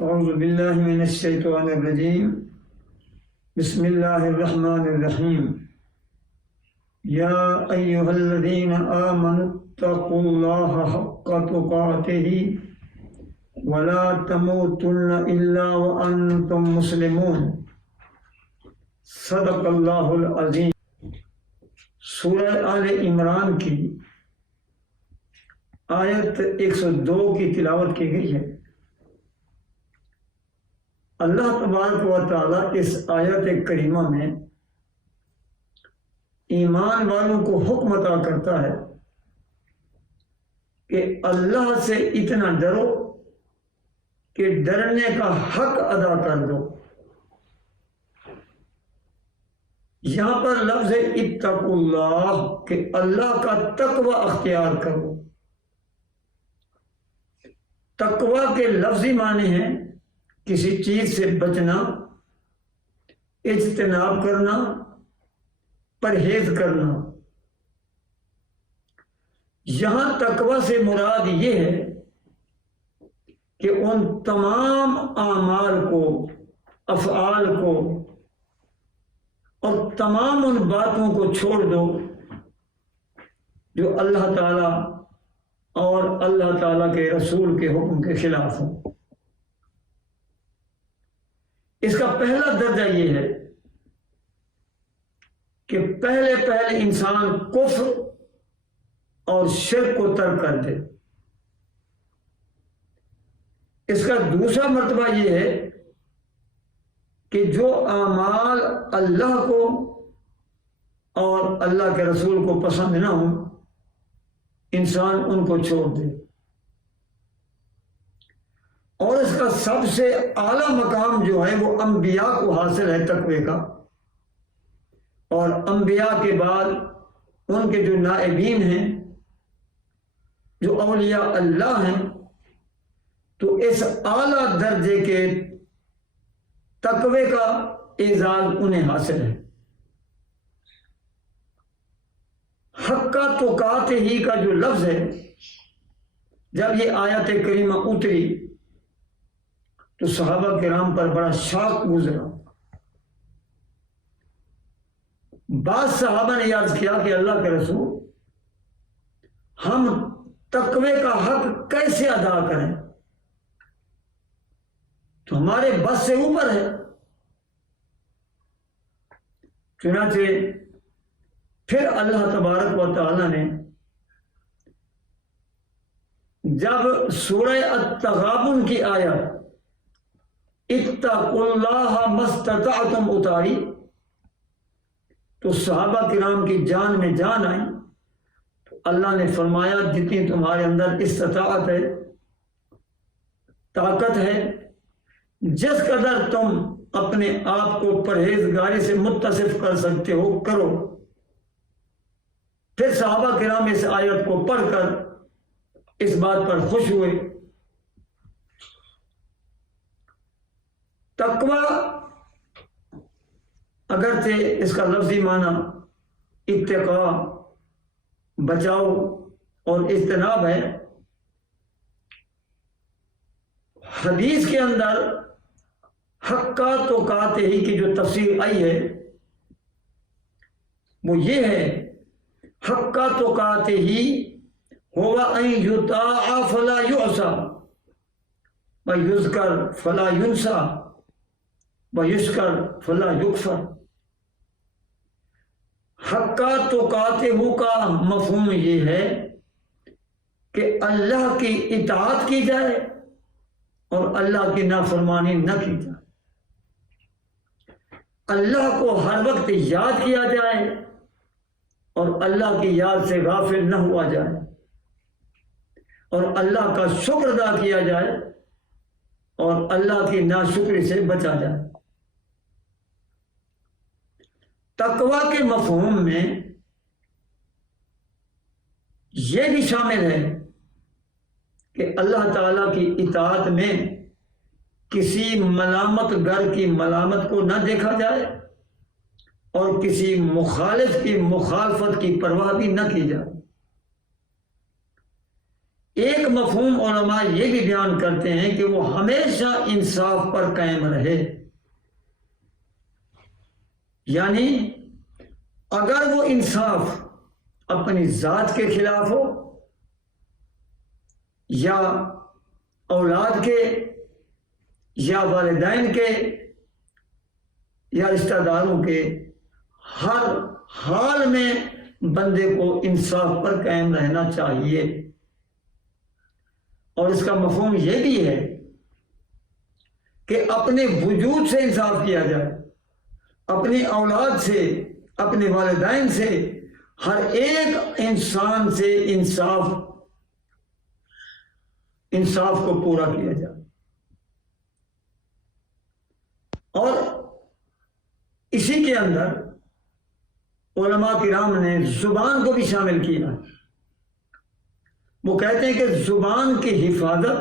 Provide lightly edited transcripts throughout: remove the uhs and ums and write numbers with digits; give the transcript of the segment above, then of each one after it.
اعوذ باللہ من الشیطان الرجیم بسم اللہ الرحمن الرحیم یا ایہا الذین آمنوا اتقوا اللہ حق تقاتہ ولا تموتن الا وانتم مسلمون صدق اللہ العظیم۔ سورہ آل عمران کی آیت 102 کی تلاوت کی گئی ہے۔ اللہ تبارک و تعالیٰ اس آیت کریمہ میں ایمان والوں کو حکم عطا کرتا ہے کہ اللہ سے اتنا ڈرو کہ ڈرنے کا حق ادا کر دو۔ یہاں پر لفظ اتقوا اللہ کہ اللہ کا تقوی اختیار کرو۔ تقوی کے لفظی معنی ہیں کسی چیز سے بچنا، اجتناب کرنا، پرہیز کرنا۔ یہاں تقوی سے مراد یہ ہے کہ ان تمام اعمال کو، افعال کو اور تمام ان باتوں کو چھوڑ دو جو اللہ تعالیٰ اور اللہ تعالیٰ کے رسول کے حکم کے خلاف ہوں۔ اس کا پہلا درجہ یہ ہے کہ پہلے انسان کفر اور شرک کو ترک کر دے۔ اس کا دوسرا مرتبہ یہ ہے کہ جو اعمال اللہ کو اور اللہ کے رسول کو پسند نہ ہوں انسان ان کو چھوڑ دے۔ اور اس کا سب سے اعلیٰ مقام جو ہے وہ انبیاء کو حاصل ہے تقوی کا، اور انبیاء کے بعد ان کے جو نائبین ہیں، جو اولیاء اللہ ہیں، تو اس اعلیٰ درجے کے تقوی کا اعزاز انہیں حاصل ہے۔ حقہ تقاتہ ہی کا جو لفظ ہے، جب یہ آیت کریمہ اتری تو صحابہ کرام پر بڑا شاک گزرا۔ بعض صحابہ نے یاد کیا کہ اللہ کے رسول، ہم تقوی کا حق کیسے ادا کریں؟ تو ہمارے بس سے اوپر ہے۔ چنانچہ پھر اللہ تبارک و تعالی نے جب سورہ التغابن کی آیت اتقوا اللہ ما استطعتم اتاری تو صحابہ کرام کی جان میں جان آئی۔ تو اللہ نے فرمایا جتنی تمہارے اندر استطاعت ہے، طاقت ہے، جس قدر تم اپنے آپ کو پرہیزگاری سے متصف کر سکتے ہو کرو۔ پھر صحابہ کرام اس آیت کو پڑھ کر اس بات پر خوش ہوئے۔ تقوی اگرچہ اس کا لفظی معنی اتقاء، بچاؤ اور اجتناب ہے، حدیث کے اندر حقہ تقاتہ ہی کی جو تفسیر آئی ہے وہ یہ ہے، حقہ تقاتہ ہی ہوا ان یطاع فلا یعصى ویذکر فلا ینسى ویشکر فلا یکفر۔ حقہ تقاتہ کا مفہوم یہ ہے کہ اللہ کی اطاعت کی جائے اور اللہ کی نافرمانی نہ کی جائے، اللہ کو ہر وقت یاد کیا جائے اور اللہ کی یاد سے غافل نہ ہوا جائے، اور اللہ کا شکر ادا کیا جائے اور اللہ کی ناشکری سے بچا جائے۔ تقوی کے مفہوم میں یہ بھی شامل ہے کہ اللہ تعالیٰ کی اطاعت میں کسی ملامت گر کی ملامت کو نہ دیکھا جائے اور کسی مخالف کی مخالفت کی پرواہ بھی نہ کی جائے۔ ایک مفہوم علماء یہ بھی بیان کرتے ہیں کہ وہ ہمیشہ انصاف پر قائم رہے، یعنی اگر وہ انصاف اپنی ذات کے خلاف ہو یا اولاد کے یا والدین کے یا رشتہ داروں کے، ہر حال میں بندے کو انصاف پر قائم رہنا چاہیے۔ اور اس کا مفہوم یہ بھی ہے کہ اپنے وجود سے انصاف کیا جائے، اپنی اولاد سے، اپنے والدین سے، ہر ایک انسان سے انصاف کو پورا کیا جائے۔ اور اسی کے اندر علماء کرام نے زبان کو بھی شامل کیا۔ وہ کہتے ہیں کہ زبان کی حفاظت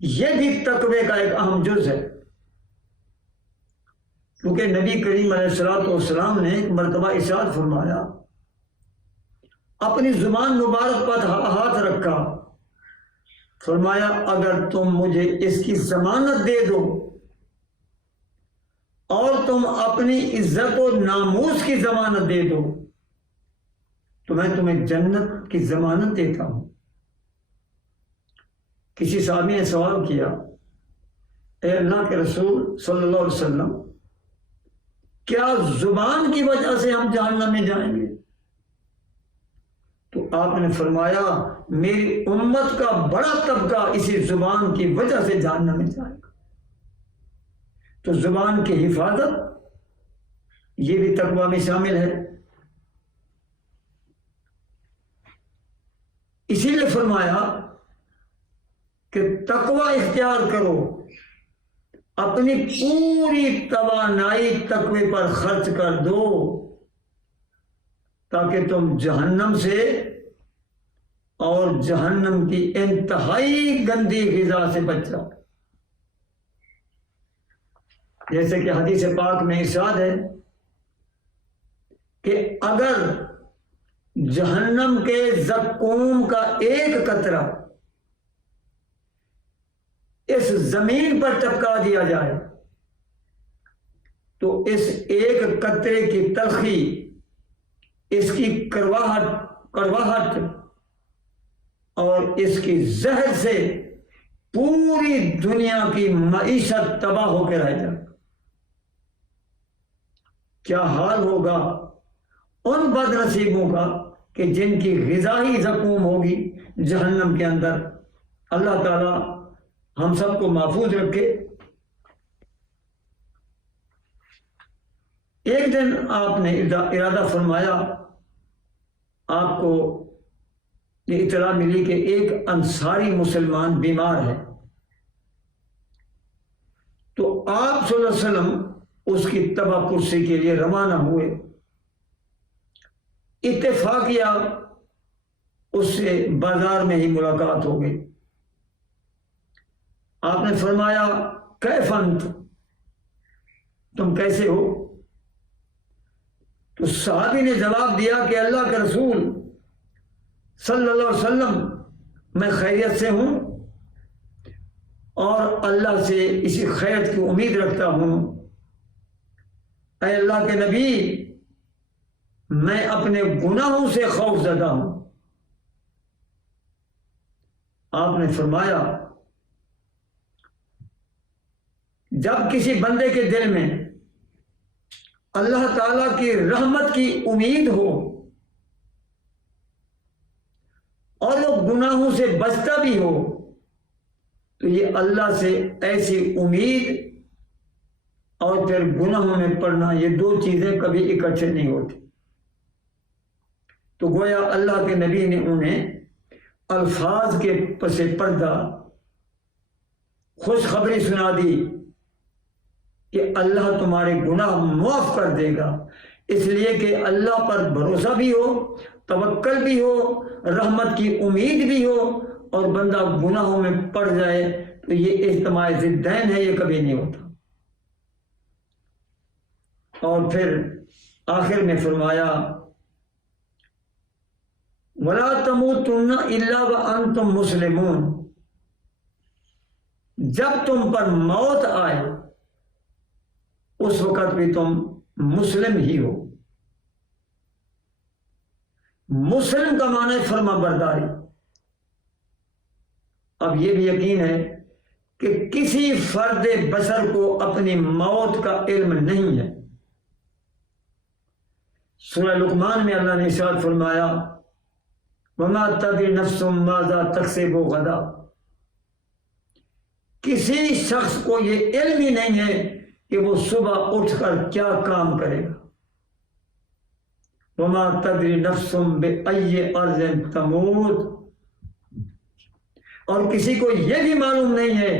یہ بھی تقوی کا ایک اہم جز ہے، کیونکہ نبی کریم علیہ الصلوۃ والسلام نے ایک مرتبہ ارشاد فرمایا، اپنی زبان مبارک پر ہاتھ رکھا، فرمایا اگر تم مجھے اس کی ضمانت دے دو اور تم اپنی عزت و ناموس کی ضمانت دے دو تو میں تمہیں جنت کی ضمانت دیتا ہوں۔ کسی صحابی نے سوال کیا، اے اللہ کے رسول صلی اللہ علیہ وسلم، کیا زبان کی وجہ سے ہم جہنم میں جائیں گے؟ تو آپ نے فرمایا میری امت کا بڑا طبقہ اسی زبان کی وجہ سے جہنم میں جائے گا۔ تو زبان کی حفاظت یہ بھی تقوی میں شامل ہے۔ اسی لیے فرمایا کہ تقوی اختیار کرو، اپنی پوری توانائی تقوی پر خرچ کر دو تاکہ تم جہنم سے اور جہنم کی انتہائی گندی غذا سے بچ جاؤ۔ جیسے کہ حدیث پاک میں ارشاد ہے کہ اگر جہنم کے زقوم کا ایک قطرہ اس زمین پر ٹپکا دیا جائے تو اس ایک قطرے کی تلخی، اس کی کڑواہٹ اور اس کی زہر سے پوری دنیا کی معیشت تباہ ہو کے رہ جائے۔ کیا حال ہوگا ان بد نصیبوں کا کہ جن کی غذا ہی زقوم ہوگی جہنم کے اندر۔ اللہ تعالی ہم سب کو محفوظ رکھے۔ ایک دن آپ نے ارادہ فرمایا، آپ کو یہ اطلاع ملی کہ ایک انصاری مسلمان بیمار ہے، تو آپ صلی اللہ علیہ وسلم اس کی تبع پرسی کے لیے روانہ ہوئے۔ اتفاقیہ اس سے بازار میں ہی ملاقات ہو گئی۔ آپ نے فرمایا کیف انت، تم کیسے ہو؟ تو صحابی نے جواب دیا کہ اللہ کے رسول صلی اللہ علیہ وسلم، میں خیریت سے ہوں اور اللہ سے اسی خیریت کی امید رکھتا ہوں۔ اے اللہ کے نبی، میں اپنے گناہوں سے خوف زدہ ہوں۔ آپ نے فرمایا جب کسی بندے کے دل میں اللہ تعالی کی رحمت کی امید ہو اور وہ گناہوں سے بچتا بھی ہو تو یہ اللہ سے ایسی امید اور پھر گناہوں میں پڑنا، یہ دو چیزیں کبھی اکٹھے نہیں ہوتی۔ تو گویا اللہ کے نبی نے انہیں الفاظ کے پس پردہ خوشخبری سنا دی کہ اللہ تمہارے گناہ معاف کر دے گا، اس لیے کہ اللہ پر بھروسہ بھی ہو، توکل بھی ہو، رحمت کی امید بھی ہو، اور بندہ گناہوں میں پڑ جائے تو یہ اجتماع ضدین ہے، یہ کبھی نہیں ہوتا۔ اور پھر آخر میں فرمایا وَلَا تَمُوتُنَّ إِلَّا وَأَنْتُمْ مُسْلِمُونَ، جب تم پر موت آئے اس وقت بھی تم مسلم ہی ہو۔ مسلم کا معنی ہے فرما برداری۔ اب یہ بھی یقین ہے کہ کسی فرد بشر کو اپنی موت کا علم نہیں ہے۔ سورہ لقمان میں اللہ نے ارشاد فرمایا وَمَا تَدْرِي نَفْسٌ مَاذَا تَكْسِبُ غَدًا، کسی شخص کو یہ علم ہی نہیں ہے کہ وہ صبح اٹھ کر کیا کام کرے گا۔ وَمَا تَدْرِي نَفْسٌ بِأَيِّ أَرْضٍ تَمُوتُ، اور کسی کو یہ بھی معلوم نہیں ہے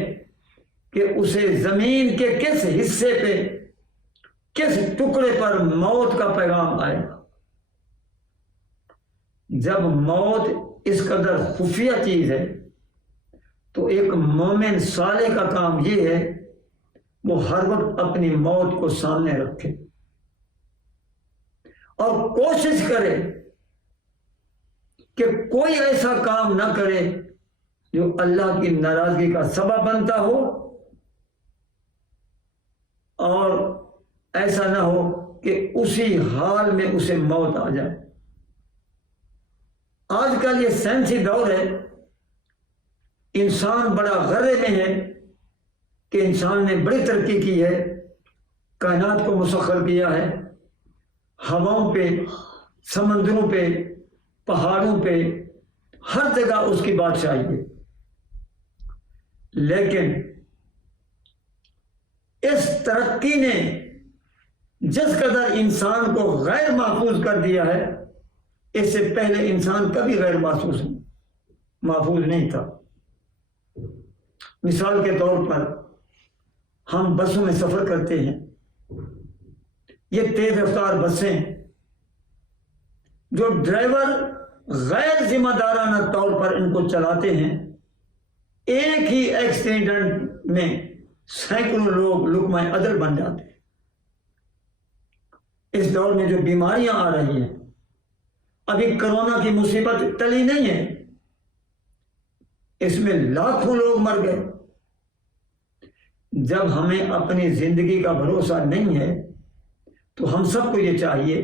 کہ اسے زمین کے کس حصے پہ، کس ٹکڑے پر موت کا پیغام آئے گا۔ جب موت اس قدر خفیہ چیز ہے تو ایک مومن صالح کا کام یہ ہے وہ ہر وقت اپنی موت کو سامنے رکھے اور کوشش کرے کہ کوئی ایسا کام نہ کرے جو اللہ کی ناراضگی کا سبب بنتا ہو، اور ایسا نہ ہو کہ اسی حال میں اسے موت آ جائے۔ آج کل یہ سائنسی دور ہے، انسان بڑا غرے میں ہے کہ انسان نے بڑی ترقی کی ہے، کائنات کو مسخر کیا ہے، ہواؤں پہ، سمندروں پہ، پہاڑوں پہ، ہر جگہ اس کی بادشاہی ہے۔ لیکن اس ترقی نے جس قدر انسان کو غیر محفوظ کر دیا ہے، اس سے پہلے انسان کبھی غیر محفوظ نہیں تھا۔ مثال کے طور پر ہم بسوں میں سفر کرتے ہیں، یہ تیز رفتار بسیں جو ڈرائیور غیر ذمہ دارانہ طور پر ان کو چلاتے ہیں، ایک ہی ایکسیڈنٹ میں سینکڑوں لوگ لقمہ ادر بن جاتے ہیں۔ اس دور میں جو بیماریاں آ رہی ہیں، ابھی کرونا کی مصیبت ٹلی نہیں ہے، اس میں لاکھوں لوگ مر گئے۔ جب ہمیں اپنی زندگی کا بھروسہ نہیں ہے تو ہم سب کو یہ چاہیے،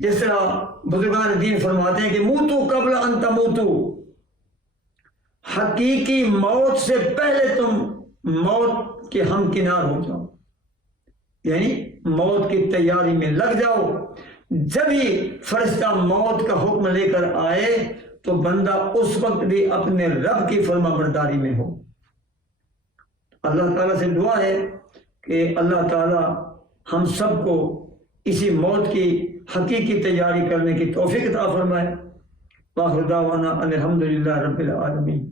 جس طرح بزرگان دین فرماتے ہیں کہ موتو قبل ان تموتو، حقیقی موت سے پہلے تم موت کے ہمکنار ہو جاؤ، یعنی موت کی تیاری میں لگ جاؤ۔ جب ہی فرشتہ موت کا حکم لے کر آئے تو بندہ اس وقت بھی اپنے رب کی فرما برداری میں ہو۔ اللہ تعالیٰ سے دعا ہے کہ اللہ تعالیٰ ہم سب کو اسی موت کی حقیقی تیاری کرنے کی توفیق عطا فرمائے۔ وآخر دعوانا ان الحمدللہ رب العالمین۔